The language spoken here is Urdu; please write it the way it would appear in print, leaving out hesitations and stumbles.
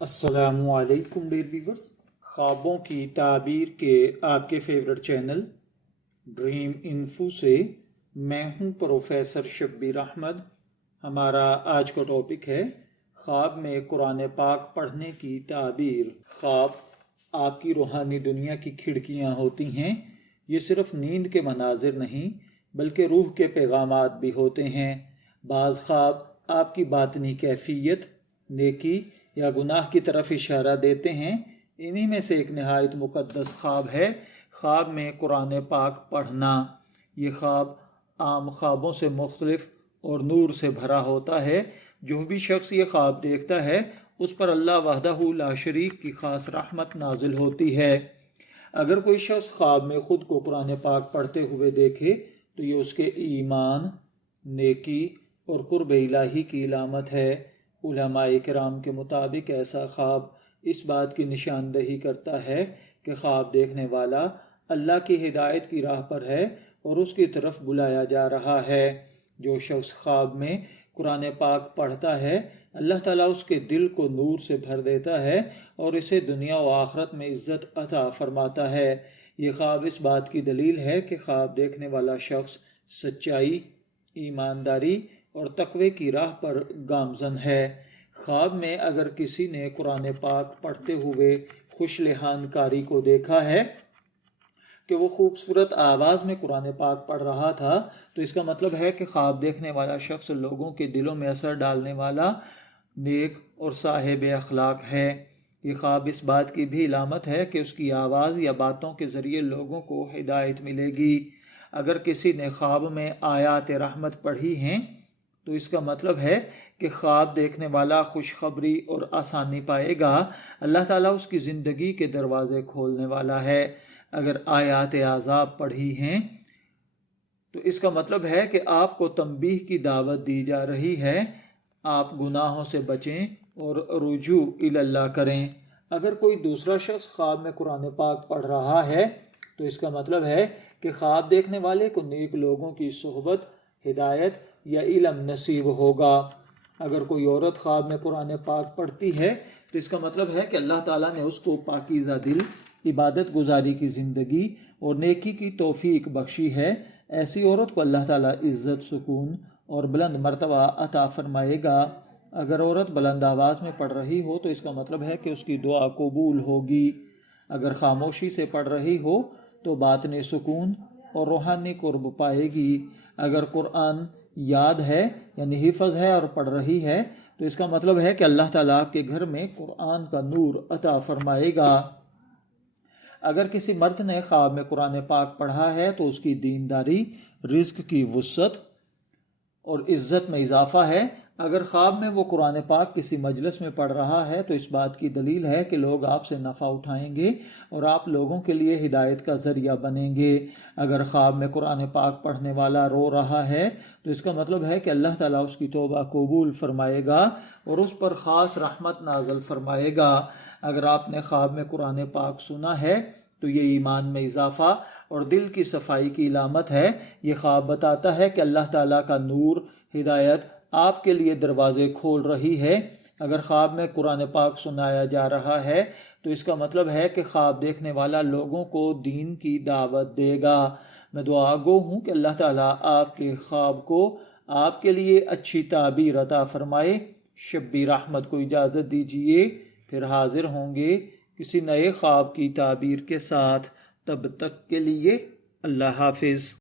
السلام علیکم ڈیئر ویورز، خوابوں کی تعبیر کے آپ کے فیورٹ چینل ڈریم انفو سے میں ہوں پروفیسر شبیر احمد۔ ہمارا آج کا ٹاپک ہے خواب میں قرآن پاک پڑھنے کی تعبیر۔ خواب آپ کی روحانی دنیا کی کھڑکیاں ہوتی ہیں۔ یہ صرف نیند کے مناظر نہیں بلکہ روح کے پیغامات بھی ہوتے ہیں۔ بعض خواب آپ کی باطنی کیفیت، نیکی یا گناہ کی طرف اشارہ دیتے ہیں۔ انہی میں سے ایک نہایت مقدس خواب ہے خواب میں قرآن پاک پڑھنا۔ یہ خواب عام خوابوں سے مختلف اور نور سے بھرا ہوتا ہے۔ جو بھی شخص یہ خواب دیکھتا ہے اس پر اللہ وحدہ لا شریک کی خاص رحمت نازل ہوتی ہے۔ اگر کوئی شخص خواب میں خود کو قرآن پاک پڑھتے ہوئے دیکھے تو یہ اس کے ایمان، نیکی اور قرب الہی کی علامت ہے۔ علماء کرام کے مطابق ایسا خواب اس بات کی نشاندہی کرتا ہے کہ خواب دیکھنے والا اللہ کی ہدایت کی راہ پر ہے اور اس کی طرف بلایا جا رہا ہے۔ جو شخص خواب میں قرآن پاک پڑھتا ہے اللہ تعالیٰ اس کے دل کو نور سے بھر دیتا ہے اور اسے دنیا و آخرت میں عزت عطا فرماتا ہے۔ یہ خواب اس بات کی دلیل ہے کہ خواب دیکھنے والا شخص سچائی، ایمانداری اور تقوی کی راہ پر گامزن ہے۔ خواب میں اگر کسی نے قرآن پاک پڑھتے ہوئے خوش لحان کاری کو دیکھا ہے کہ وہ خوبصورت آواز میں قرآن پاک پڑھ رہا تھا تو اس کا مطلب ہے کہ خواب دیکھنے والا شخص لوگوں کے دلوں میں اثر ڈالنے والا نیک اور صاحب اخلاق ہے۔ یہ خواب اس بات کی بھی علامت ہے کہ اس کی آواز یا باتوں کے ذریعے لوگوں کو ہدایت ملے گی۔ اگر کسی نے خواب میں آیات رحمت پڑھی ہیں تو اس کا مطلب ہے کہ خواب دیکھنے والا خوشخبری اور آسانی پائے گا۔ اللہ تعالیٰ اس کی زندگی کے دروازے کھولنے والا ہے۔ اگر آیات عذاب پڑھی ہیں تو اس کا مطلب ہے کہ آپ کو تنبیہ کی دعوت دی جا رہی ہے۔ آپ گناہوں سے بچیں اور رجوع الی اللہ کریں۔ اگر کوئی دوسرا شخص خواب میں قرآن پاک پڑھ رہا ہے تو اس کا مطلب ہے کہ خواب دیکھنے والے کو نیک لوگوں کی صحبت، ہدایت یا علم نصیب ہوگا۔ اگر کوئی عورت خواب میں قرآن پاک پڑھتی ہے تو اس کا مطلب ہے کہ اللہ تعالیٰ نے اس کو پاکیزہ دل، عبادت گزاری کی زندگی اور نیکی کی توفیق بخشی ہے۔ ایسی عورت کو اللہ تعالیٰ عزت، سکون اور بلند مرتبہ عطا فرمائے گا۔ اگر عورت بلند آواز میں پڑھ رہی ہو تو اس کا مطلب ہے کہ اس کی دعا قبول ہوگی۔ اگر خاموشی سے پڑھ رہی ہو تو باطنی سکون اور روحانی قرب پائے گی۔ اگر قرآن یاد ہے یعنی حفظ ہے اور پڑھ رہی ہے تو اس کا مطلب ہے کہ اللہ تعالیٰ آپ کے گھر میں قرآن کا نور عطا فرمائے گا۔ اگر کسی مرد نے خواب میں قرآن پاک پڑھا ہے تو اس کی دینداری، رزق کی وسعت اور عزت میں اضافہ ہے۔ اگر خواب میں وہ قرآن پاک کسی مجلس میں پڑھ رہا ہے تو اس بات کی دلیل ہے کہ لوگ آپ سے نفع اٹھائیں گے اور آپ لوگوں کے لیے ہدایت کا ذریعہ بنیں گے۔ اگر خواب میں قرآن پاک پڑھنے والا رو رہا ہے تو اس کا مطلب ہے کہ اللہ تعالیٰ اس کی توبہ قبول فرمائے گا اور اس پر خاص رحمت نازل فرمائے گا۔ اگر آپ نے خواب میں قرآن پاک سنا ہے تو یہ ایمان میں اضافہ اور دل کی صفائی کی علامت ہے۔ یہ خواب بتاتا ہے کہ اللہ تعالیٰ کا نور، ہدایت آپ کے لیے دروازے کھول رہی ہے۔ اگر خواب میں قرآن پاک سنایا جا رہا ہے تو اس کا مطلب ہے کہ خواب دیکھنے والا لوگوں کو دین کی دعوت دے گا۔ میں دعا گو ہوں کہ اللہ تعالیٰ آپ کے خواب کو آپ کے لیے اچھی تعبیر عطا فرمائے۔ شبیر احمد کو اجازت دیجیے، پھر حاضر ہوں گے کسی نئے خواب کی تعبیر کے ساتھ۔ تب تک کے لیے اللہ حافظ۔